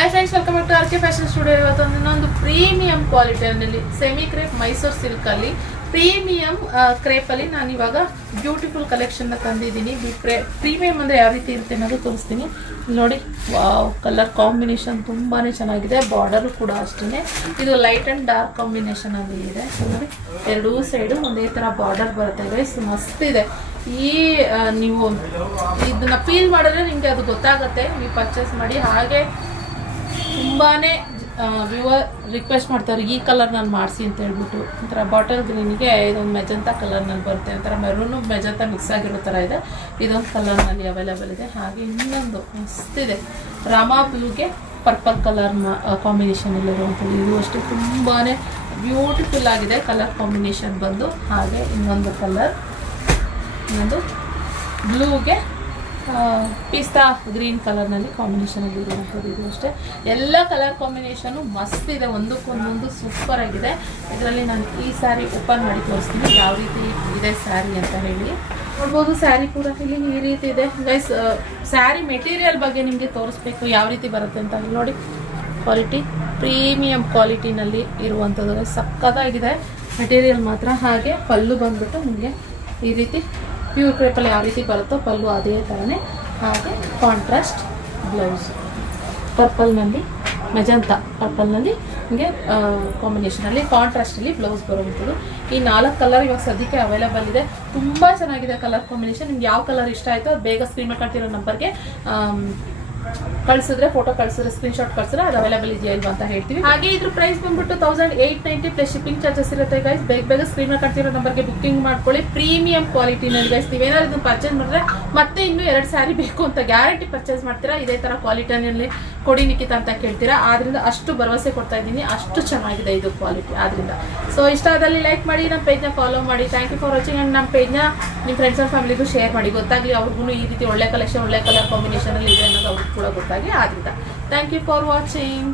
Hi friends, welcome back to R K fashion studio. ಇವತ್ತೊಂದು ಇನ್ನೊಂದು premium ಕ್ವಾಲಿಟಿಯಲ್ಲಿ semi crepe Mysore ಸಿಲ್ಕಲ್ಲಿ ಪ್ರೀಮಿಯಂ ಕ್ರೇಪಲ್ಲಿ ನಾನು ಇವಾಗ ಬ್ಯೂಟಿಫುಲ್ ಕಲೆಕ್ಷನ್ನ ತಂದಿದ್ದೀನಿ. ಪ್ರೀಮಿಯಂ ಅಂದರೆ ಯಾವ ರೀತಿ ಇರುತ್ತೆ ಅನ್ನೋದು ತೋರಿಸ್ತೀನಿ. ನೋಡಿ, ವಾವ್, ಕಲರ್ ಕಾಂಬಿನೇಷನ್ ತುಂಬಾ ಚೆನ್ನಾಗಿದೆ. ಬಾರ್ಡರು ಕೂಡ ಅಷ್ಟೇ. ಇದು ಲೈಟ್ ಆ್ಯಂಡ್ ಡಾರ್ಕ್ ಕಾಂಬಿನೇಷನ್ ಅಲ್ಲಿ ಇದೆ. ನೋಡಿ, ಎರಡೂ ಸೈಡು ಒಂದೇ ಥರ ಬಾರ್ಡರ್ ಬರುತ್ತೆ ಗೈಸ್, ಮಸ್ತ್ ಇದೆ. ನೀವು ಇದನ್ನ ಫೀಲ್ ಮಾಡಿದ್ರೆ ನಿಮಗೆ ಅದು ಗೊತ್ತಾಗುತ್ತೆ. ನೀವು ಪರ್ಚೇಸ್ ಮಾಡಿ. ಹಾಗೆ ತುಂಬಾ ವ್ಯೂವರ್ ರಿಕ್ವೆಸ್ಟ್ ಮಾಡ್ತಾರೆ, ಈ ಕಲರ್ ನಾನು ಮಾಡಿಸಿ ಅಂತ ಹೇಳ್ಬಿಟ್ಟು. ಒಂಥರ ಬಾಟಲ್ ಗ್ರೀನಿಗೆ ಇದೊಂದು ಮೆಜಂತಾ ಕಲರ್ನಲ್ಲಿ ಬರುತ್ತೆ. ಒಂಥರ ಮೆರೂನು ಮೆಜಂತಾ ಮಿಕ್ಸ್ ಆಗಿರೋ ಥರ ಇದೆ. ಇದೊಂದು ಕಲರ್ನಲ್ಲಿ ಅವೈಲೇಬಲ್ ಇದೆ. ಹಾಗೆ ಇನ್ನೊಂದು ಮಸ್ತಿದೆ, ರಾಮಾ ಬ್ಲೂಗೆ ಪರ್ಪಲ್ ಕಲರ್ ಕಾಂಬಿನೇಷನಲ್ಲಿರುವಂಥದ್ದು. ಇದು ಅಷ್ಟೇ ತುಂಬಾ ಬ್ಯೂಟಿಫುಲ್ ಆಗಿದೆ ಕಲರ್ ಕಾಂಬಿನೇಷನ್ ಬಂದು. ಹಾಗೆ ಇನ್ನೊಂದು ಕಲರ್, ಇನ್ನೊಂದು ಬ್ಲೂಗೆ ಪಿಸ್ತಾ ಗ್ರೀನ್ ಕಲರ್ನಲ್ಲಿ ಕಾಂಬಿನೇಷನಲ್ಲಿ ಇರುವಂಥದ್ದು. ಇದು ಅಷ್ಟೇ, ಎಲ್ಲ ಕಲರ್ ಕಾಂಬಿನೇಷನು ಮಸ್ತ್ ಇದೆ, ಒಂದಕ್ಕೊಂದೊಂದು ಸೂಪರ್ ಆಗಿದೆ. ಇದರಲ್ಲಿ ನಾನು ಈ ಸ್ಯಾರಿ ಓಪನ್ ಮಾಡಿ ತೋರಿಸ್ತೀನಿ ಯಾವ ರೀತಿ ಇದೆ ಸ್ಯಾರಿ ಅಂತ ಹೇಳಿ. ನೋಡ್ಬೋದು, ಸ್ಯಾರಿ ಕೂಡ ಇಲ್ಲಿ ಈ ರೀತಿ ಇದೆ ಗೈಸ್. ಸ್ಯಾರಿ ಮೆಟೀರಿಯಲ್ ಬಗ್ಗೆ ನಿಮಗೆ ತೋರಿಸ್ಬೇಕು ಯಾವ ರೀತಿ ಬರುತ್ತೆ ಅಂತ. ನೋಡಿ, ಕ್ವಾಲಿಟಿ ಪ್ರೀಮಿಯಂ ಕ್ವಾಲಿಟಿನಲ್ಲಿ ಇರುವಂಥದ್ದು, ಸಕ್ಕತ್ತಾಗಿದೆ ಮೆಟೀರಿಯಲ್ ಮಾತ್ರ. ಹಾಗೆ ಪಲ್ಲು ಬಂದ್ಬಿಟ್ಟು ನಿಮಗೆ ಈ ರೀತಿ ಪ್ಯೂರ್ ಕ್ರೇಪಲ್ಲಿ ಯಾವ ರೀತಿ ಬರುತ್ತೋ ಪಲ್ಲು ಅದೇ ಥರನೇ. ಹಾಗೆ ಕಾಂಟ್ರಾಸ್ಟ್ ಬ್ಲೌಸ್ ಪರ್ಪಲ್ನಲ್ಲಿ, ಮೆಜಂತಾ ಪರ್ಪಲ್ನಲ್ಲಿ ನಿಮಗೆ ಕಾಂಬಿನೇಷನಲ್ಲಿ ಕಾಂಟ್ರಾಸ್ಟಲ್ಲಿ ಬ್ಲೌಸ್ ಬರುವಂಥದ್ದು. ಈ 4 ಕಲರ್ ಇವಾಗ ಸದ್ಯಕ್ಕೆ ಅವೈಲೇಬಲ್ ಇದೆ. ತುಂಬ ಚೆನ್ನಾಗಿದೆ ಕಲರ್ ಕಾಂಬಿನೇಷನ್. ನಿಮ್ಗೆ ಯಾವ ಕಲರ್ ಇಷ್ಟ ಆಯಿತೋ ಅದು ಬೇಗ ಸ್ಕ್ರೀನ್ ಮೇಲೆ ಕಾಣ್ತಿರೋ ನಂಬರ್ಗೆ ಕಳಿಸಿದ್ರೆ, ಫೋಟೋ ಕಳಿಸಿದ್ರೆ, ಸ್ಕ್ರೀನ್ಶಾಟ್ ಕಳಿಸಿದ್ರೆ ಅದು ಅವೈಲೇಬಲ್ ಇದೆಯಾ ಇಲ್ವಾ ಅಂತ ಹೇಳ್ತೀವಿ. ಹಾಗೆ ಇದ್ರ ಪ್ರೈಸ್ ಬಂದ್ಬಿಟ್ಟು 1890 ಪ್ಲಸ್ ಶಿಪ್ಪಿಂಗ್ ಚಾರ್ಜಸ್ ಇರುತ್ತೆ ಗೈಸ್. ಬೇಗ ಸ್ಕ್ರೀನ್ ಮೇಲೆ ಕಾಣ್ತಿರೋ ನಂಬರ್ಗೆ ಬುಕ್ಕಿಂಗ್ ಮಾಡ್ಕೊಳ್ಳಿ. ಪ್ರೀಮಿಯಂ ಕ್ವಾಲಿಟಿನಲ್ಲಿ ಗೈಸ್. ನೀವೇನಾದ್ರು ಇದನ್ನು ಪರ್ಚೇಸ್ ಮಾಡಿದ್ರೆ ಮತ್ತೆ ಇನ್ನೂ 2 ಸ್ಯಾರಿ ಬೇಕು ಅಂತ ಗ್ಯಾರಂಟಿ ಪರ್ಚೇಸ್ ಮಾಡ್ತೀರಾ. ಇದೇ ಥರ ಕ್ವಾಲಿಟಿನಲ್ಲಿ ಕೊಡಿ ನಿಖಿತ ಅಂತ ಕೇಳ್ತೀರಾ. ಆದ್ರಿಂದ ಅಷ್ಟು ಭರವಸೆ ಕೊಡ್ತಾ ಇದ್ದೀನಿ, ಅಷ್ಟು ಚೆನ್ನಾಗಿದೆ ಇದು ಕ್ವಾಲಿಟಿ. ಆದ್ರಿಂದ ಸೊ ಇಷ್ಟ ಆದಲ್ಲಿ ಲೈಕ್ ಮಾಡಿ, ನಮ್ಮ ಪೇಜ್ನ ಫಾಲೋ ಮಾಡಿ. Thank you for watching. And ನಮ್ಮ ಪೇಜ್ನ ನಿಮ್ಮ ಫ್ರೆಂಡ್ಸ್ ಆ್ಯಂಡ್ ಫ್ಯಾಮಿಲಿಗೂ ಶೇರ್ ಮಾಡಿ, ಗೊತ್ತಾಗಲಿ ಅವ್ರಿಗೂ ಈ ರೀತಿ ಒಳ್ಳೆ ಕಲೆಕ್ಷನ್, ಒಳ್ಳೆ ಕಲರ್ ಕಾಂಬಿನೇಷನಲ್ಲಿ ಇದೆ ಅನ್ನೋದು ಅವ್ರಿಗೆ ಕೂಡ ಗೊತ್ತಾಗಲಿ. ಆದ್ರಿಂದ ಥ್ಯಾಂಕ್ ಯು ಫಾರ್ ವಾಚಿಂಗ್.